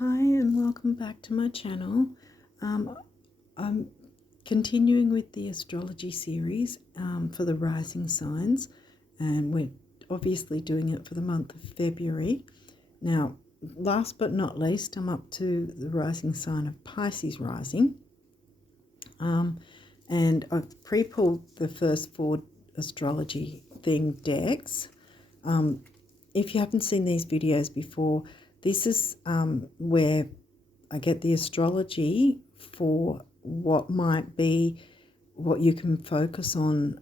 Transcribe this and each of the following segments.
Hi and welcome back to my channel. I'm continuing with the astrology series for the rising signs, and we're obviously doing it for the month of February. Now, last but not least, I'm up to the rising sign of Pisces rising, and I've pre-pulled the first 4 astrology themed decks. If you haven't seen these videos before, this is where I get the astrology for what might be what you can focus on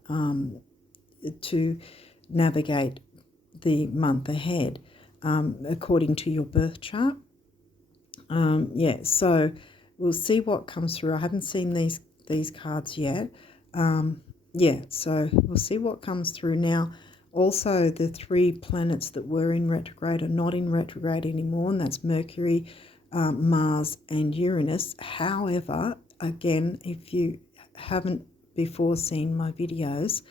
to navigate the month ahead according to your birth chart. So we'll see what comes through. I haven't seen these cards yet. So we'll see what comes through now. Also, the 3 planets that were in retrograde are not in retrograde anymore, and that's Mercury, Mars and Uranus. However, again, if you haven't before seen my videos,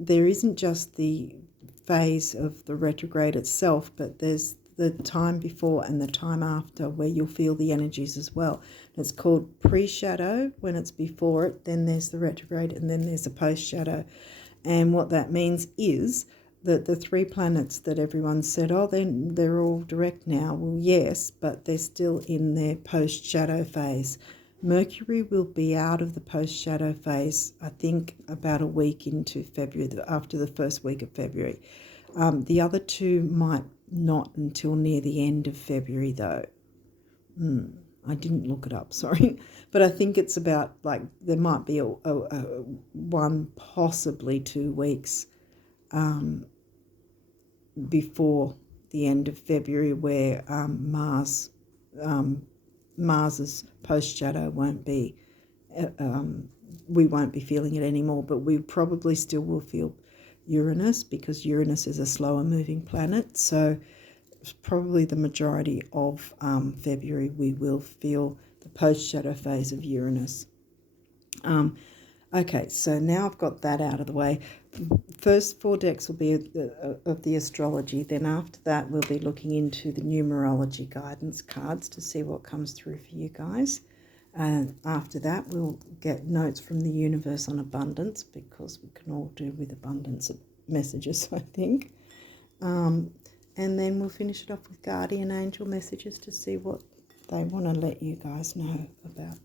there isn't just the phase of the retrograde itself, but there's the time before and the time after where you'll feel the energies as well. It's called pre-shadow when it's before it, then there's the retrograde, and then there's a post-shadow. And what that means is that the 3 planets that everyone said, oh, they're all direct now. Well, yes, but they're still in their post-shadow phase. Mercury will be out of the post-shadow phase, I think, about a week into February, after the first week of February. The other 2 might not until near the end of February, though. I didn't look it up, sorry. But I think it's about, like, there might be a 1, possibly 2 weeks before the end of February where Mars's post-shadow won't be, we won't be feeling it anymore, but we probably still will feel Uranus, because Uranus is a slower moving planet. So probably the majority of February we will feel the post-shadow phase of Uranus. Okay, so now I've got that out of the way. First 4 decks will be of the astrology. Then after that we'll be looking into the numerology guidance cards to see what comes through for you guys. And after that we'll get notes from the universe on abundance, because we can all do with abundance messages, I think. And then we'll finish it off with guardian angel messages to see what they want to let you guys know about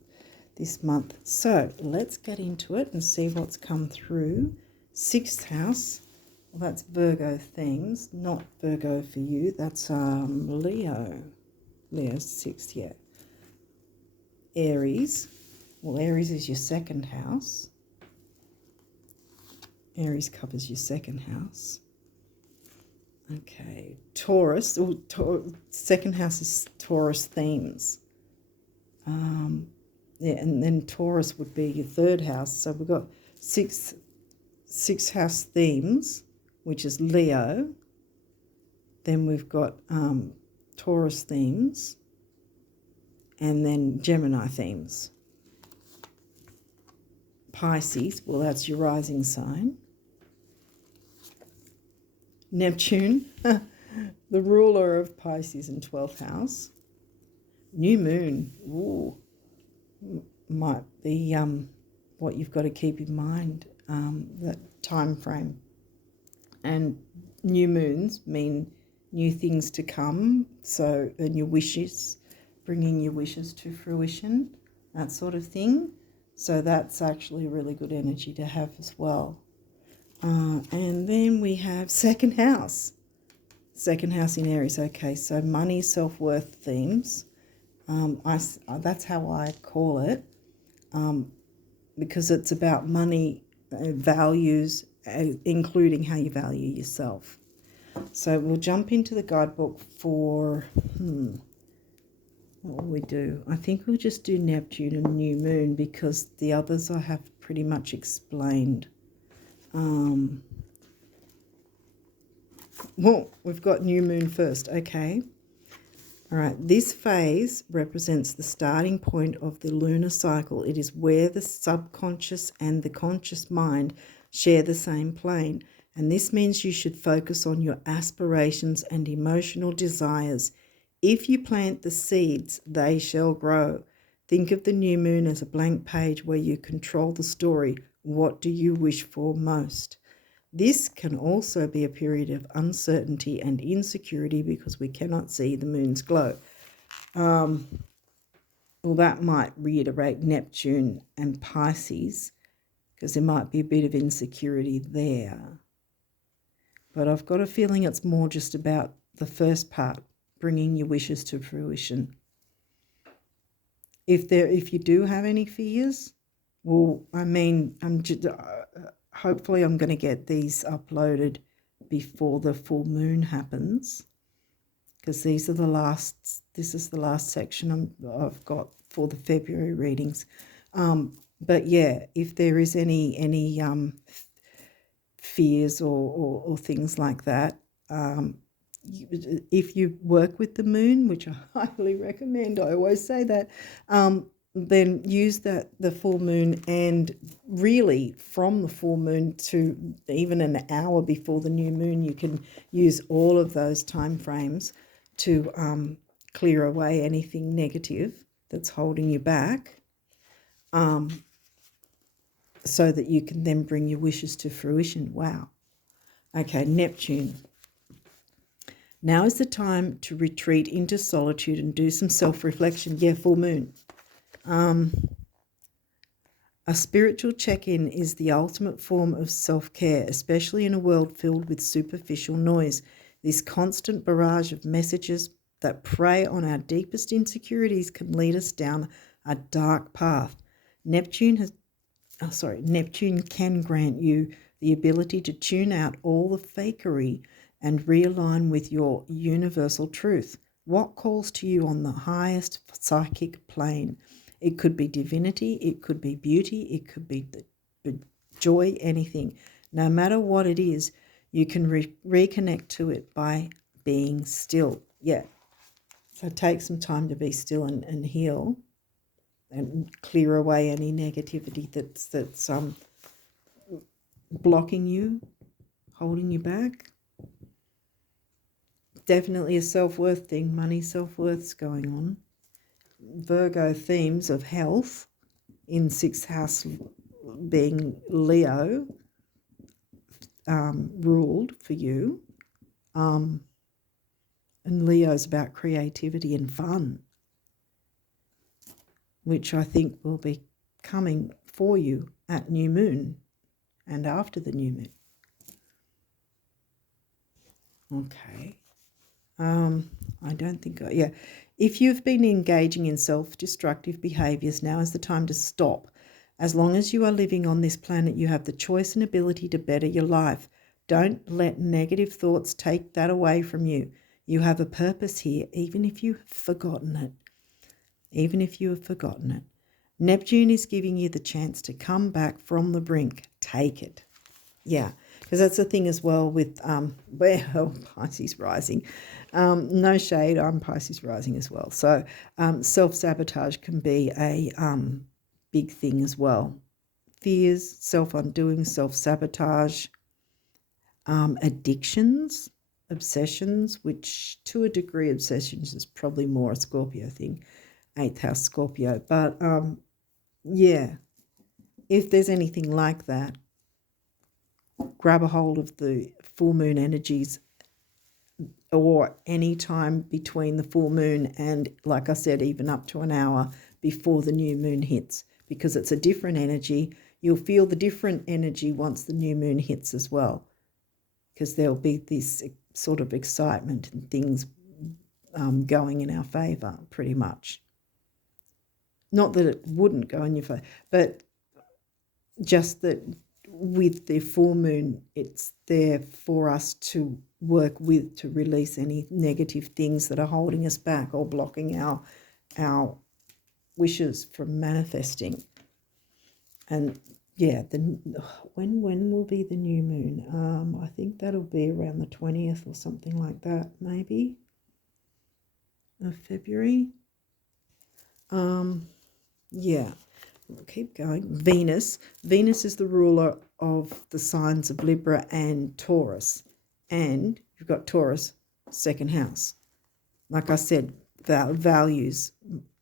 this month. So let's get into it and see what's come through. 6th house, well, that's Virgo themes, not Virgo for you. That's Leo. Leo's 6th, yeah. Aries. Well, Aries is your 2nd house. Aries covers your 2nd house. Okay, Taurus. Oh, 2nd house is Taurus themes. And then Taurus would be your 3rd house. So we've got 6th house themes, which is Leo. Then we've got Taurus themes, and then Gemini themes. Pisces, well, that's your rising sign. Neptune, the ruler of Pisces in 12th house. New moon, ooh, might be what you've got to keep in mind, that time frame. And new moons mean new things to come, so, and your wishes, bringing your wishes to fruition, that sort of thing. So that's actually a really good energy to have as well. And then we have 2nd house. 2nd house in Aries. Okay, so money, self-worth themes. That's how I call it, because it's about money, values, including how you value yourself. So we'll jump into the guidebook for, what will we do? I think we'll just do Neptune and New Moon, because the others I have pretty much explained. Well, we've got New Moon first, okay. All right, this phase represents the starting point of the lunar cycle. It is where the subconscious and the conscious mind share the same plane, and this means you should focus on your aspirations and emotional desires If you plant the seeds, they shall grow. Think of the new moon as a blank page where you control the story. What do you wish for most? This can also be a period of uncertainty and insecurity because we cannot see the moon's glow. Well, that might reiterate Neptune and Pisces because there might be a bit of insecurity there. But I've got a feeling it's more just about the first part, bringing your wishes to fruition. If you do have any fears, well, I mean, hopefully I'm going to get these uploaded before the full moon happens, because this is the last section I've got for the February readings. But yeah, if there is any fears or things like that, if you work with the moon, which I highly recommend, I always say that, then use the full moon, and really from the full moon to even an hour before the new moon, you can use all of those time frames to clear away anything negative that's holding you back, so that you can then bring your wishes to fruition. Wow. Okay, Neptune. Now is the time to retreat into solitude and do some self-reflection. Yeah, full moon. A spiritual check-in is the ultimate form of self-care, especially in a world filled with superficial noise. This constant barrage of messages that prey on our deepest insecurities can lead us down a dark path. Neptune can grant you the ability to tune out all the fakery and realign with your universal truth. What calls to you on the highest psychic plane? It could be divinity, it could be beauty, it could be the joy, anything. No matter what it is, you can reconnect to it by being still. Yeah. So take some time to be still and heal and clear away any negativity that's blocking you, holding you back. Definitely a self-worth thing. Money self-worth's going on. Virgo themes of health in sixth house being Leo ruled for you. And Leo's about creativity and fun, which I think will be coming for you at new moon and after the new moon. Okay. I don't think, yeah. If you've been engaging in self-destructive behaviours, now is the time to stop. As long as you are living on this planet, you have the choice and ability to better your life. Don't let negative thoughts take that away from you. You have a purpose here, even if you've forgotten it. Even if you have forgotten it. Neptune is giving you the chance to come back from the brink. Take it. Yeah, because that's the thing as well with, Pisces rising. No shade, I'm Pisces rising as well. So self-sabotage can be a big thing as well. Fears, self-undoing, self-sabotage, addictions, obsessions, which to a degree obsessions is probably more a Scorpio thing, 8th house Scorpio. But yeah, if there's anything like that, grab a hold of the full moon energies, or any time between the full moon and, like I said, even up to an hour before the new moon hits, because it's a different energy. You'll feel the different energy once the new moon hits as well, because there'll be this sort of excitement and things going in our favour, pretty much. Not that it wouldn't go in your favour, but just that with the full moon, it's there for us to work with, to release any negative things that are holding us back or blocking our wishes from manifesting. And yeah, when will be the new moon? I think that'll be around the 20th or something like that, maybe, of February. Yeah. We'll keep going. Venus is the ruler of the signs of Libra and Taurus. And you've got Taurus, second house. Like I said, values,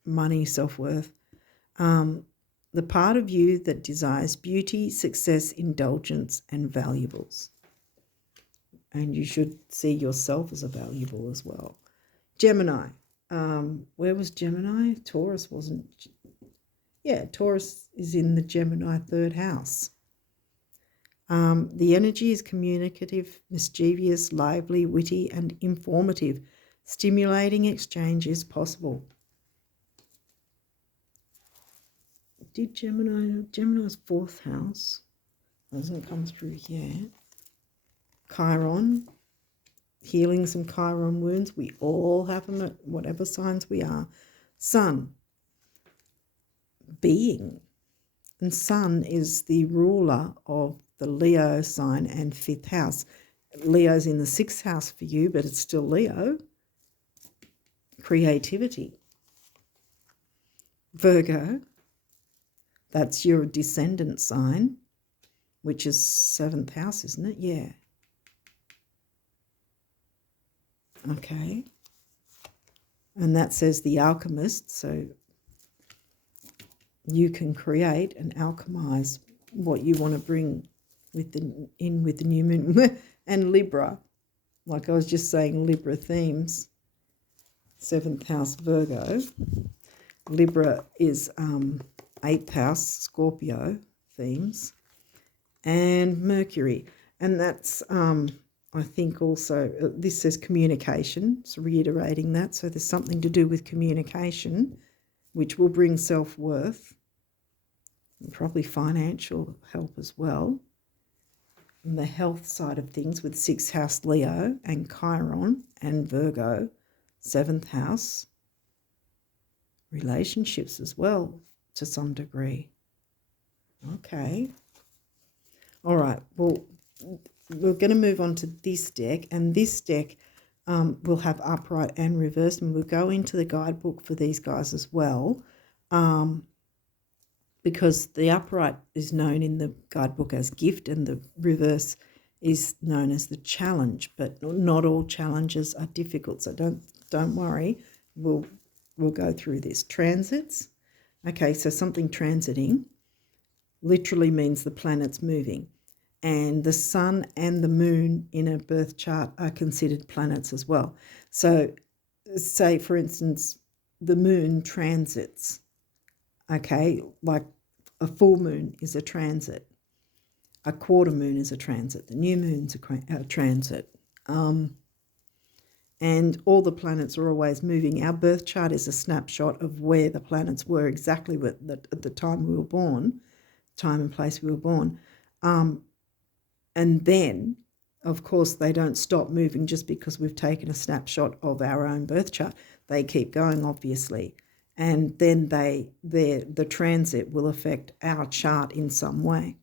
money, self-worth. The part of you that desires beauty, success, indulgence, and valuables. And you should see yourself as a valuable as well. Gemini. Where was Gemini? Taurus wasn't. Yeah, Taurus is in the Gemini third house. The energy is communicative, mischievous, lively, witty, and informative. Stimulating exchange is possible. Did Gemini's fourth house doesn't come through yet. Chiron, healing some Chiron wounds. We all have them at whatever signs we are. Sun, being. And Sun is the ruler of the Leo sign and fifth house. Leo's in the sixth house for you, but it's still Leo. Creativity. Virgo, that's your descendant sign, which is seventh house, isn't it? Yeah. Okay. And that says the alchemist, so you can create and alchemize what you want to bring with the new moon. And Libra, like I was just saying, Libra themes, seventh house Virgo. Libra is eighth house Scorpio themes, and Mercury. And that's, I think also, this says communication, so reiterating that. So there's something to do with communication, which will bring self-worth, and probably financial help as well. And the health side of things with sixth house Leo and Chiron and Virgo, seventh house. Relationships as well to some degree. Okay. All right. Well, we're going to move on to this deck, and this deck will have upright and reversed, and we'll go into the guidebook for these guys as well, because the upright is known in the guidebook as gift and the reverse is known as the challenge, but not all challenges are difficult, so don't worry. We'll go through this. Transits. Okay, so something transiting literally means the planet's moving. And the sun and the moon in a birth chart are considered planets as well. So say, for instance, the moon transits. Okay, like a full moon is a transit. A quarter moon is a transit. The new moon's a transit. And all the planets are always moving. Our birth chart is a snapshot of where the planets were exactly at the time we were born, time and place we were born. And then, of course, they don't stop moving just because we've taken a snapshot of our own birth chart. They keep going, obviously. And then the transit will affect our chart in some way.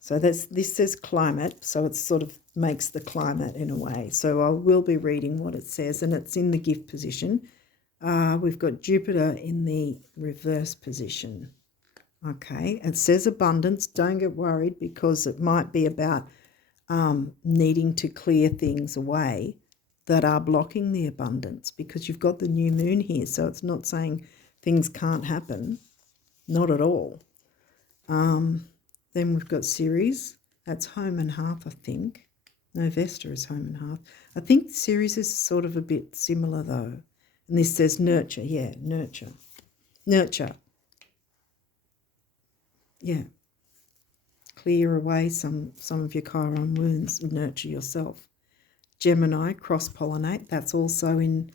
So this says climate, so it sort of makes the climate in a way. So I will be reading what it says, and it's in the gift position. We've got Jupiter in the reverse position. Okay, it says abundance. Don't get worried, because it might be about needing to clear things away that are blocking the abundance, because you've got the new moon here. So it's not saying things can't happen, not at all. Then we've got Ceres. That's home and hearth, I think. No, Vesta is home and hearth. I think Ceres is sort of a bit similar though. And this says nurture. Yeah, nurture. Nurture. Yeah. Clear away some of your Chiron wounds and nurture yourself. Gemini, cross-pollinate. That's also in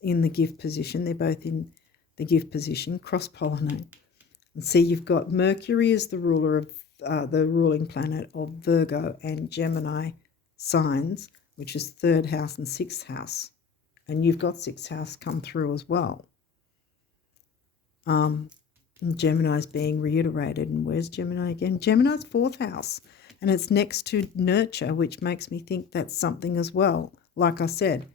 the gift position. They're both in the gift position. Cross-pollinate. And see, you've got Mercury as the ruler of the ruling planet of Virgo and Gemini signs, which is third house and sixth house. And you've got sixth house come through as well. Gemini is being reiterated. And where's Gemini again? Gemini's fourth house. And it's next to nurture, which makes me think that's something as well. Like I said,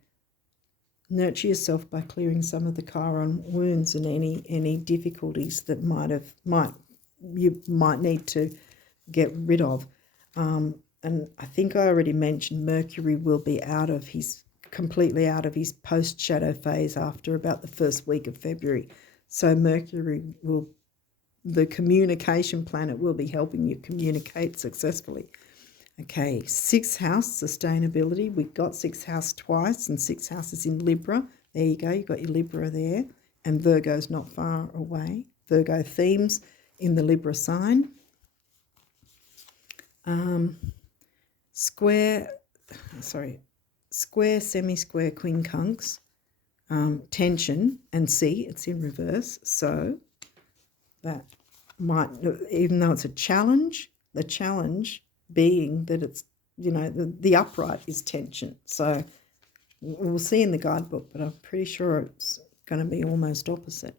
nurture yourself by clearing some of the Chiron wounds and any difficulties that you might need to get rid of. And I think I already mentioned Mercury will be out of his completely out of his post-shadow phase after about the first week of February. So Mercury will, the communication planet, will be helping you communicate successfully. Okay, 6th house, sustainability. We've got 6th house twice, and 6th house is in Libra. There you go, you've got your Libra there. And Virgo's not far away. Virgo themes in the Libra sign. Square, semi-square, quincunx, tension, and see, it's in reverse. So that might, even though it's a challenge, the challenge being that it's, the upright is tension. So we'll see in the guidebook, but I'm pretty sure it's going to be almost opposite.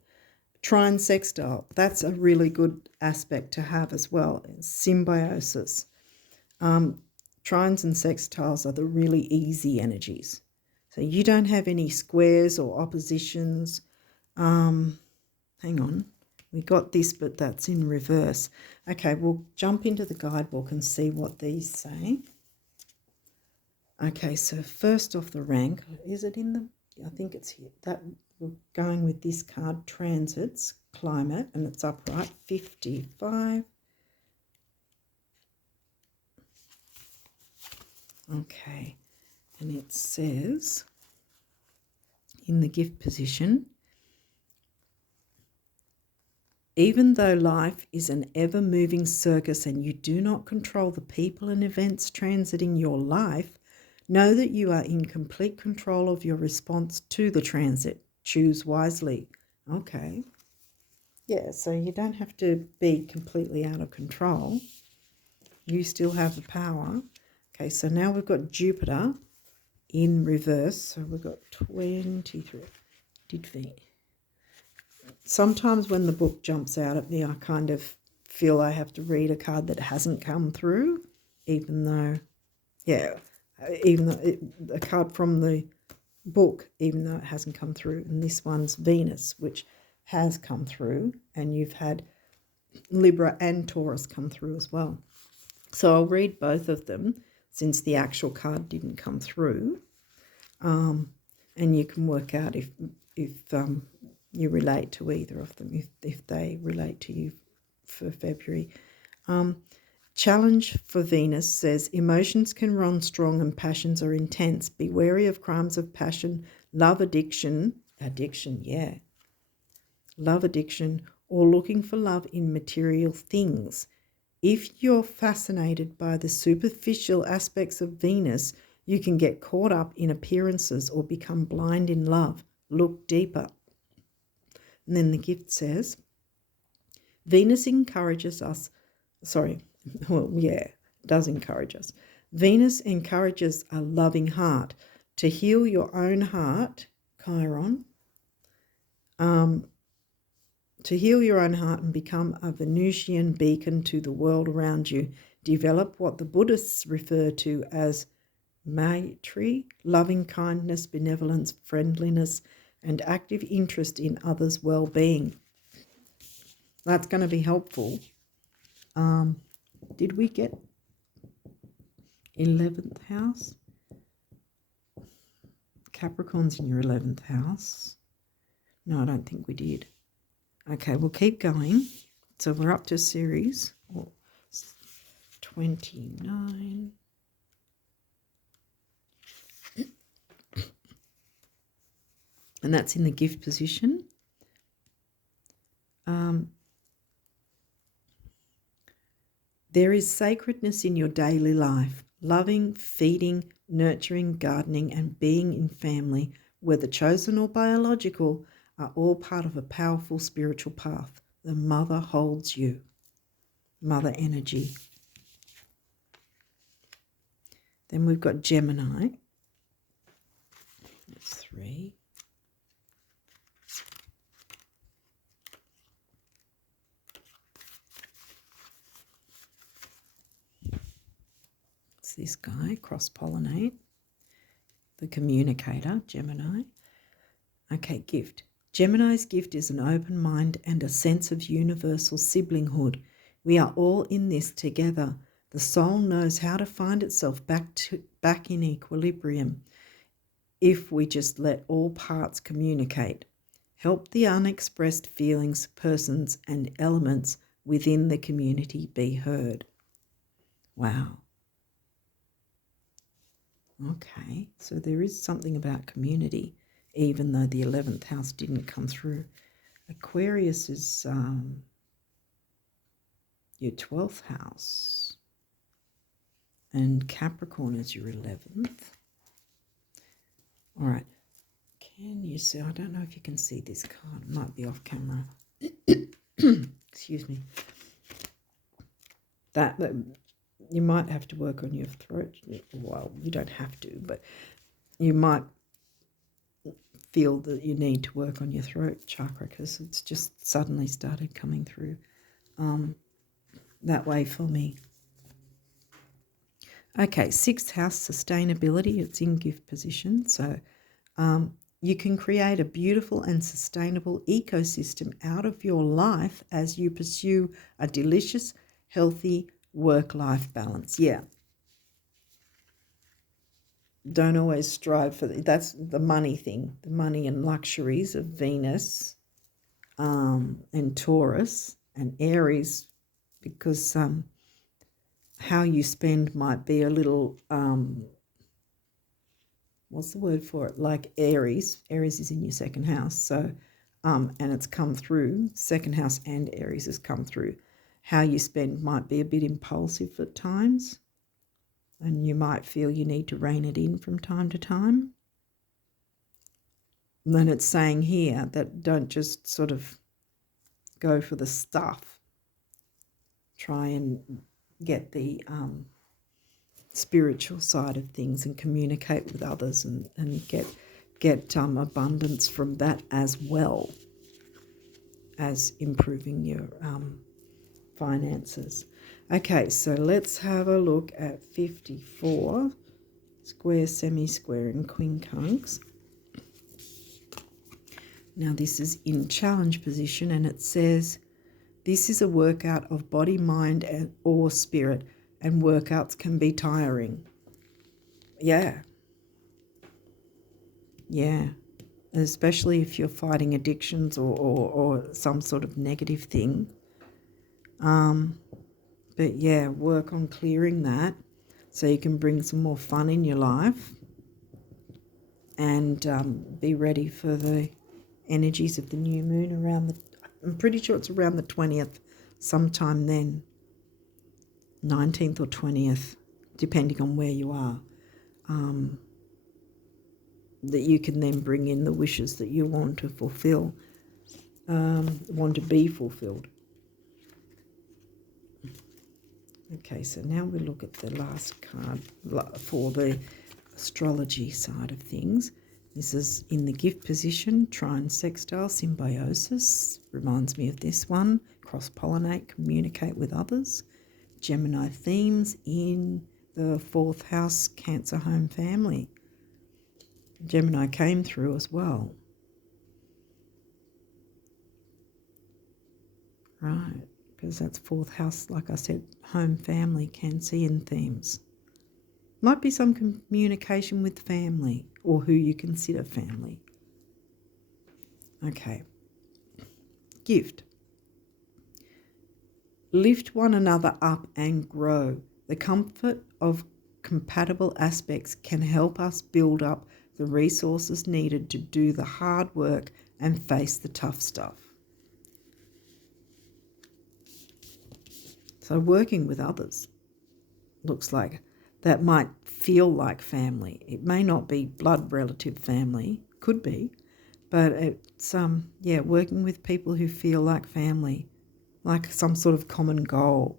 Trine sextile, that's a really good aspect to have as well. Symbiosis. Trines and sextiles are the really easy energies. So you don't have any squares or oppositions. Hang on. We got this, but that's in reverse. Okay, we'll jump into the guidebook and see what these say. Okay, so first off the rank, is it in the, I think it's here. That we're going with this card, transits, climate, and it's upright, 55. Okay, and it says in the gift position, even though life is an ever-moving circus and you do not control the people and events transiting your life, know that you are in complete control of your response to the transit. Choose wisely. Okay. Yeah, so you don't have to be completely out of control. You still have the power. Okay, so now we've got Jupiter in reverse. So we've got 23. Sometimes when the book jumps out at me, I kind of feel I have to read a card that hasn't come through, even though a card from the book, even though it hasn't come through. And this one's Venus, which has come through, and you've had Libra and Taurus come through as well. So I'll read both of them since the actual card didn't come through, and you can work out if you relate to either of them, if they relate to you for February. Challenge for Venus says, emotions can run strong and passions are intense. Be wary of crimes of passion, love addiction, or looking for love in material things. If you're fascinated by the superficial aspects of Venus, you can get caught up in appearances or become blind in love. Look deeper. And then the gift says, Venus encourages us, does encourage us. Venus encourages a loving heart. To heal your own heart, Chiron, to heal your own heart and become a Venusian beacon to the world around you, develop what the Buddhists refer to as Maitri, loving kindness, benevolence, friendliness, and active interest in others' well-being. That's going to be helpful. Did we get 11th house? Capricorn's in your 11th house. No, I don't think we did. Okay, we'll keep going. So we're up to series 29. And that's in the gift position. There is sacredness in your daily life. Loving, feeding, nurturing, gardening, and being in family, whether chosen or biological, are all part of a powerful spiritual path. The mother holds you. Mother energy. Then we've got Gemini. That's 3. It's this guy, cross-pollinate. The communicator, Gemini. Okay, gift. Gemini's gift is an open mind and a sense of universal siblinghood. We are all in this together. The soul knows how to find itself back in equilibrium. if we just let all parts communicate. Help the unexpressed feelings, persons, and elements within the community be heard. Wow. Okay, so there is something about community, even though the 11th house didn't come through. Aquarius is your 12th house, and Capricorn is your 11th. All right, can you see? I don't know if you can see this card. It might be off camera. Excuse me. That you might have to work on your throat. Well, you don't have to, but you might feel that you need to work on your throat chakra because it's just suddenly started coming through that way for me. Okay, 6th house, sustainability. It's in gift position. So you can create a beautiful and sustainable ecosystem out of your life as you pursue a delicious, healthy work-life balance. Yeah. Don't always strive for that's the money thing, the money and luxuries of Venus and Taurus and Aries, because how you spend might be a little, what's the word for it? Like Aries. Aries is in your 2nd house. So, and it's come through, 2nd house and Aries has come through. How you spend might be a bit impulsive at times, and you might feel you need to rein it in from time to time. And then it's saying here that don't just sort of go for the stuff. Try and get the spiritual side of things and communicate with others and get abundance from that, as well as improving your finances. Okay, so let's have a look at 54, square, semi-square, and quincunx. Now this is in challenge position, and it says, this is a workout of body, mind, or spirit, and workouts can be tiring. Yeah. Yeah. Especially if you're fighting addictions or some sort of negative thing. But yeah, work on clearing that so you can bring some more fun in your life and be ready for the energies of the new moon around I'm pretty sure it's around the 20th, sometime then, 19th or 20th, depending on where you are, that you can then bring in the wishes that you want to fulfill, want to be fulfilled. Okay, so now we look at the last card for the astrology side of things. This is in the gift position, trine sextile, symbiosis, reminds me of this one, cross-pollinate, communicate with others. Gemini themes in the 4th house, Cancer home family. Gemini came through as well. Right, because that's 4th house, like I said, home family, Cancerian themes. Might be some communication with family or who you consider family. Okay. Gift. Lift one another up and grow. The comfort of compatible aspects can help us build up the resources needed to do the hard work and face the tough stuff. So working with others looks like that might feel like family. It may not be blood relative family, could be, but it's working with people who feel like family, like some sort of common goal.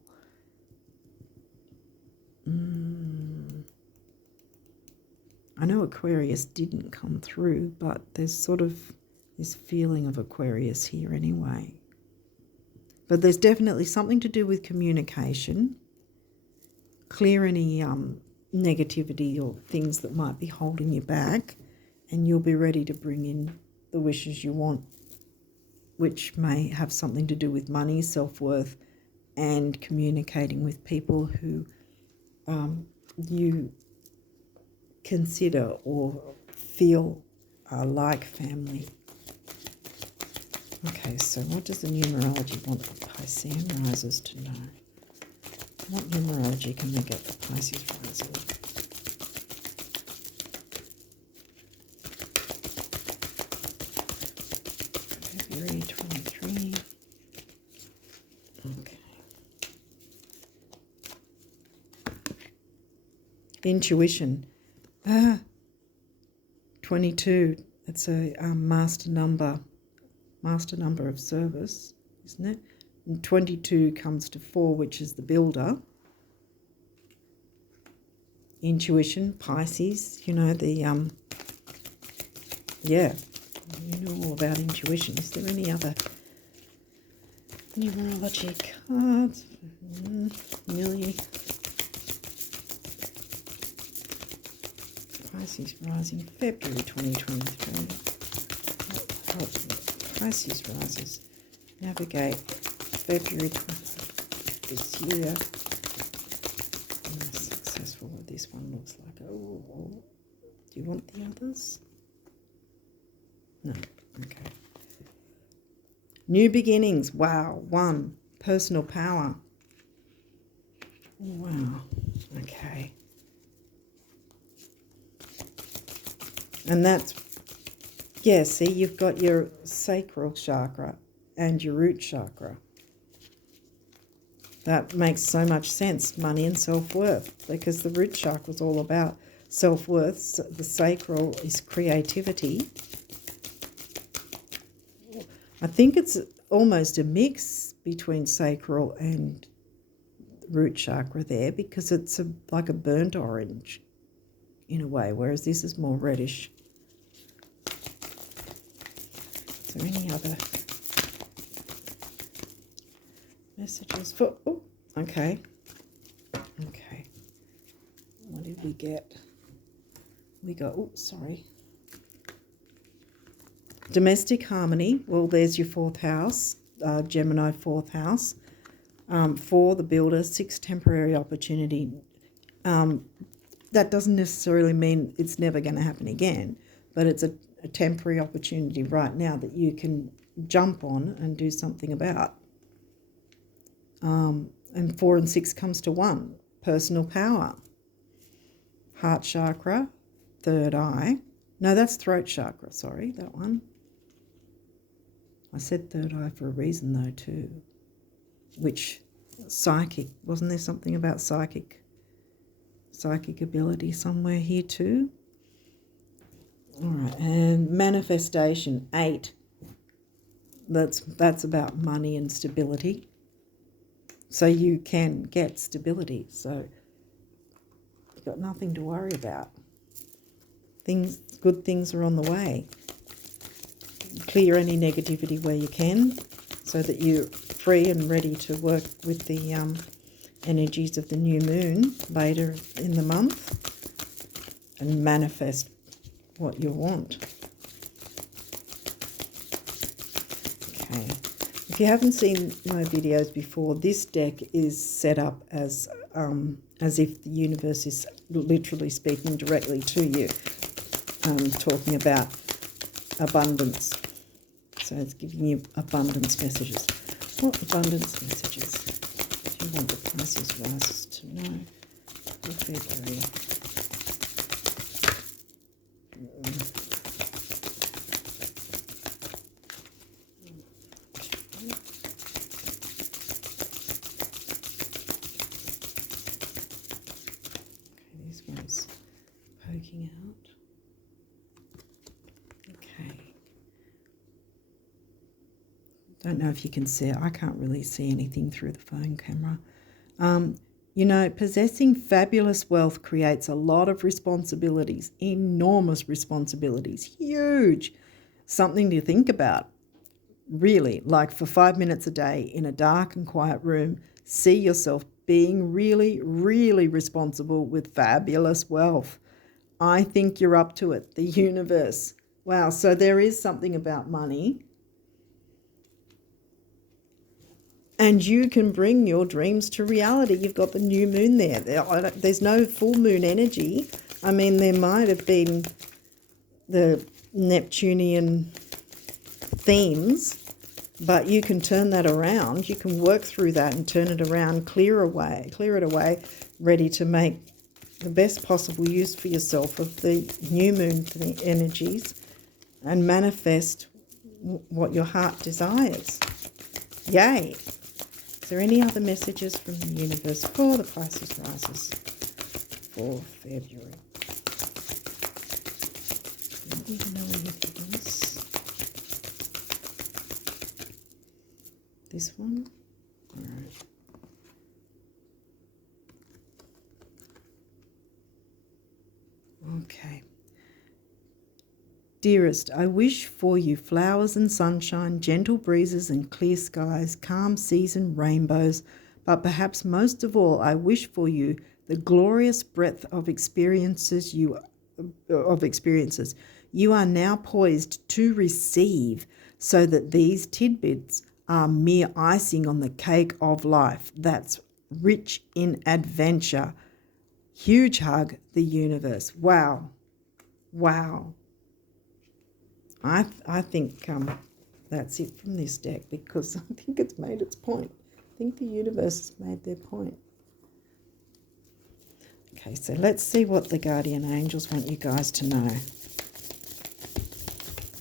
I know Aquarius didn't come through, but there's sort of this feeling of Aquarius here anyway. But there's definitely something to do with communication. Clear any negativity or things that might be holding you back, and you'll be ready to bring in the wishes you want, which may have something to do with money, self-worth, and communicating with people who you consider or feel like family. Okay, so what does the numerology want the Piscean risers to know? What numerology can we get for Pisces risers? February 23. Okay. Intuition. 22. It's a master number of service, isn't it? And 22 comes to 4, which is the builder. Intuition, Pisces, you know, the, yeah, you know all about intuition. Is there any other numerology cards? Nearly. Pisces rising, February 2023. Pisces rises. Navigate February this year. Successful what this one looks like. Oh, do you want the others? No. Okay. New beginnings. Wow. 1. Personal power. Wow. Okay. And that's, yeah, see, you've got your sacral chakra and your root chakra. That makes so much sense, money and self-worth, because the root chakra is all about self-worth. The sacral is creativity. I think it's almost a mix between sacral and root chakra there, because it's like a burnt orange in a way, whereas this is more reddish. Is there any other messages for, oh, okay. Okay. What did we get? We got, oh, sorry. Domestic harmony. Well, there's your 4th house, Gemini 4th house. 4, the builder, 6, temporary opportunity. That doesn't necessarily mean it's never going to happen again, but it's a temporary opportunity right now that you can jump on and do something about. And 4 and 6 comes to 1, personal power. Heart chakra, 3rd eye. No, that's throat chakra, sorry, that one. I said 3rd eye for a reason though too. Which, psychic, wasn't there something about psychic ability somewhere here too? All right, and manifestation, 8. That's about money and stability. So you can get stability. So you've got nothing to worry about. Good things are on the way. Clear any negativity where you can, so that you're free and ready to work with the energies of the new moon later in the month and manifest what you want. Okay. If you haven't seen my videos before, this deck is set up as if the universe is literally speaking directly to you, talking about abundance. So it's giving you abundance messages. What abundance messages do you want the Pisces risers to know for February? Okay, this one's poking out. Okay. Don't know if you can see it. I can't really see anything through the phone camera. You know, possessing fabulous wealth creates a lot of responsibilities, enormous responsibilities, huge. Something to think about, really. Like for 5 minutes a day in a dark and quiet room, see yourself being really, really responsible with fabulous wealth. I think you're up to it, the universe. Wow, so there is something about money. And you can bring your dreams to reality. You've got the new moon there. There's no full moon energy. I mean, there might have been the Neptunian themes, but you can turn that around. You can work through that and turn it around, clear it away, ready to make the best possible use for yourself of the new moon energies and manifest what your heart desires. Yay! Is there any other messages from the universe for the Pisces risers for February? I don't even know anything else. This one? All right. Okay. Dearest, I wish for you flowers and sunshine, gentle breezes and clear skies, calm seas and rainbows, but perhaps most of all, I wish for you the glorious breadth of experiences you are now poised to receive, so that these tidbits are mere icing on the cake of life that's rich in adventure. Huge hug, the universe. Wow. Wow. I think that's it from this deck, because I think it's made its point. I think the universe has made their point. Okay, so let's see what the guardian angels want you guys to know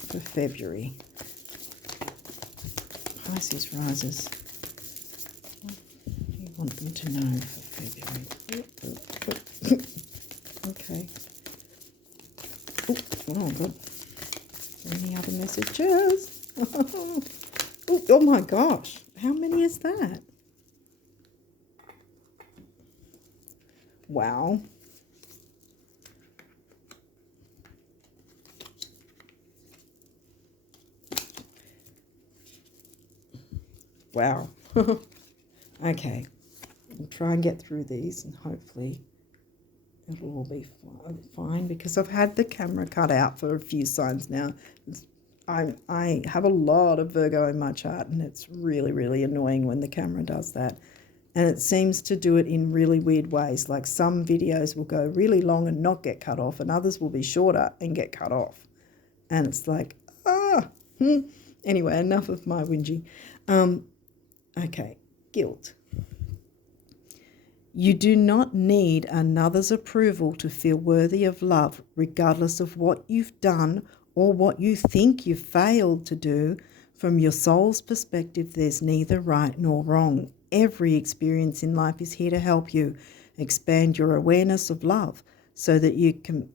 for February. Pisces risers. What do you want them to know for February? Okay. Oh, good. Any other messages? Oh my gosh. How many is that? Wow. Wow. Okay. I'll try and get through these and hopefully it'll all be fine, because I've had the camera cut out for a few signs now. I have a lot of Virgo in my chart, and it's really, really annoying when the camera does that. And it seems to do it in really weird ways. Like some videos will go really long and not get cut off, and others will be shorter and get cut off. And it's like, Anyway, enough of my whinging. Okay, guilt. You do not need another's approval to feel worthy of love, regardless of what you've done or what you think you've failed to do. From your soul's perspective, there's neither right nor wrong. Every experience in life is here to help you expand your awareness of love so that you can,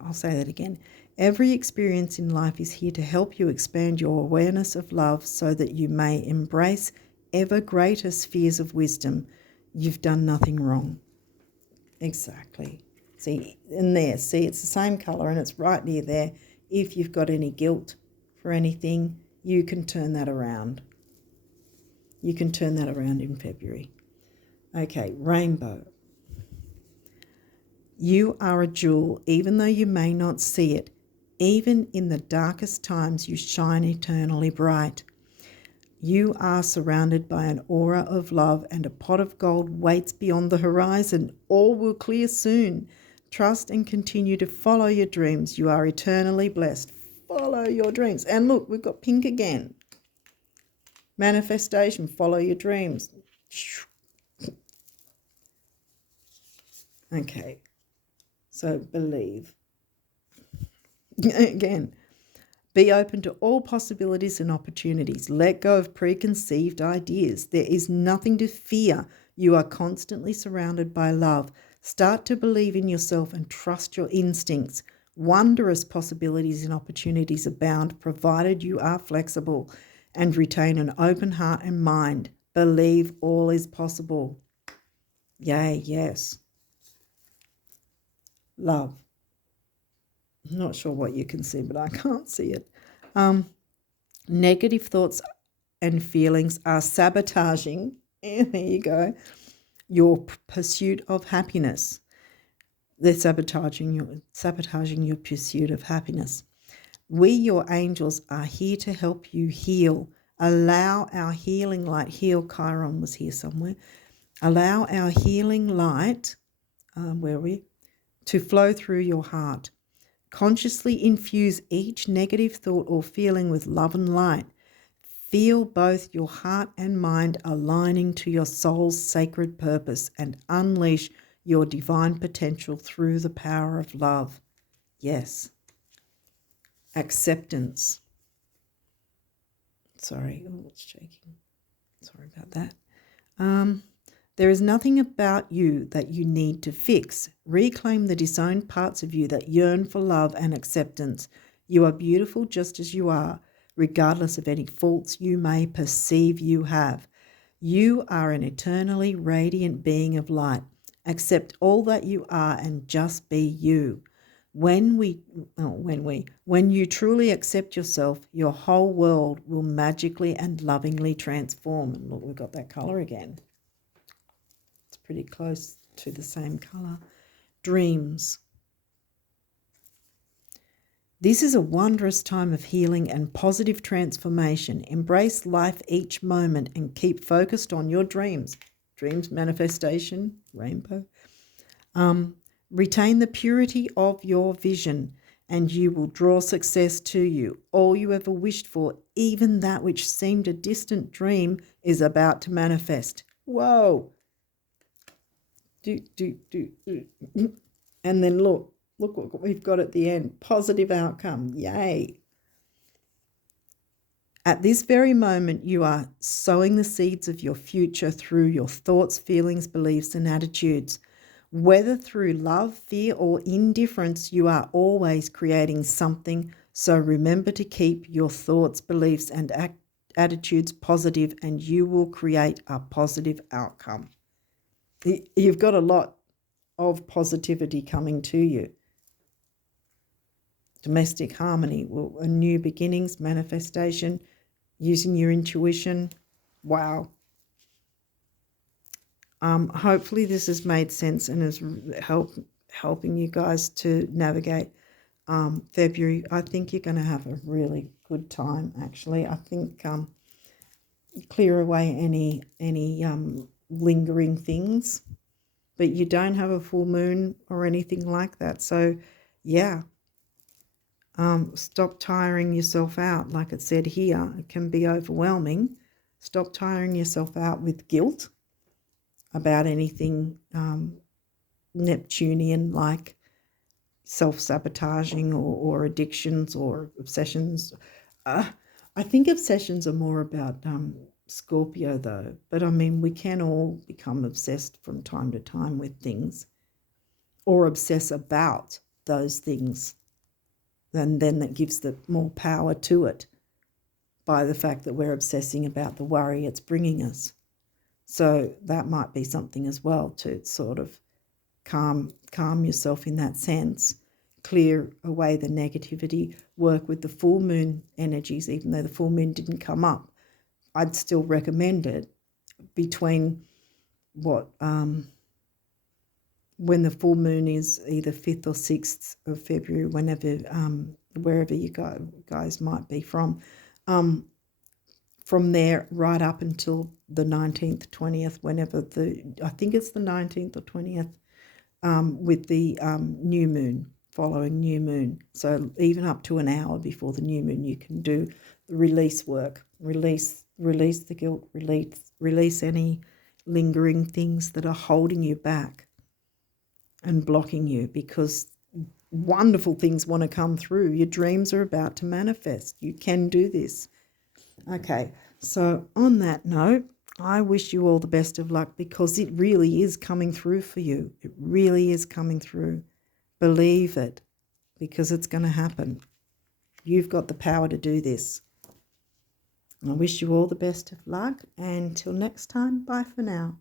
I'll say that again. Every experience in life is here to help you expand your awareness of love so that you may embrace ever greater spheres of wisdom. You've done nothing wrong. Exactly. See, in there, see, it's the same colour and it's right near there. If you've got any guilt for anything, you can turn that around. You can turn that around in February. Okay, rainbow. You are a jewel, even though you may not see it. Even in the darkest times, you shine eternally bright. You are surrounded by an aura of love, and a pot of gold waits beyond the horizon. All will clear soon. Trust and continue to follow your dreams. You are eternally blessed. Follow your dreams. And look, we've got pink again. Manifestation, follow your dreams. Okay, so believe. Again, be open to all possibilities and opportunities. Let go of preconceived ideas. There is nothing to fear. You are constantly surrounded by love. Start to believe in yourself and trust your instincts. Wondrous possibilities and opportunities abound, provided you are flexible and retain an open heart and mind. Believe all is possible. Yay, yes. Love. I'm not sure what you can see, but I can't see it. Negative thoughts and feelings are sabotaging, there you go, your pursuit of happiness. They're sabotaging your pursuit of happiness. We, your angels, are here to help you heal. Allow our healing light, heal, Chiron was here somewhere. Allow our healing light, to flow through your heart. Consciously infuse each negative thought or feeling with love and light. Feel both your heart and mind aligning to your soul's sacred purpose and unleash your divine potential through the power of love. Yes. Acceptance. Sorry, it's shaking. Sorry about that. There is nothing about you that you need to fix. Reclaim the disowned parts of you that yearn for love and acceptance. You are beautiful just as you are, regardless of any faults you may perceive you have. You are an eternally radiant being of light. Accept all that you are and just be you. When you truly accept yourself, your whole world will magically and lovingly transform. And look, we've got that colour again. It's pretty close to the same colour. Dreams. This is a wondrous time of healing and positive transformation. Embrace life each moment and keep focused on your dreams. Dreams, manifestation, rainbow. Retain the purity of your vision and you will draw success to you. All you ever wished for, even that which seemed a distant dream, is about to manifest. Whoa. And then look what we've got at the end. Positive outcome. Yay. At this very moment, you are sowing the seeds of your future through your thoughts, feelings, beliefs, and attitudes. Whether through love, fear, or indifference, you are always creating something. So remember to keep your thoughts, beliefs, and attitudes positive, and you will create a positive outcome. You've got a lot of positivity coming to you. Domestic harmony, a new beginnings, manifestation, using your intuition. Wow. Hopefully this has made sense and is helping you guys to navigate February. I think you're going to have a really good time, actually. I think clear away any lingering things, but you don't have a full moon or anything like that. So, yeah, stop tiring yourself out. Like it said here, it can be overwhelming. Stop tiring yourself out with guilt about anything Neptunian, like self-sabotaging or addictions or obsessions. I think obsessions are more about Scorpio though, but I mean we can all become obsessed from time to time with things or obsess about those things, and then that gives the more power to it by the fact that we're obsessing about the worry it's bringing us. So that might be something as well to sort of calm yourself in that sense, clear away the negativity, work with the full moon energies. Even though the full moon didn't come up, I'd still recommend it between when the full moon is either 5th or 6th of February, wherever you guys might be from there right up until the 19th, 20th, I think it's the 19th or 20th, with the new moon, following new moon. So even up to an hour before the new moon, you can do the release work, release the guilt, release any lingering things that are holding you back and blocking you, because wonderful things want to come through. Your dreams are about to manifest. You can do this. Okay, so on that note, I wish you all the best of luck, because it really is coming through for you. It really is coming through. Believe it, because it's going to happen. You've got the power to do this. I wish you all the best of luck, and till next time, bye for now.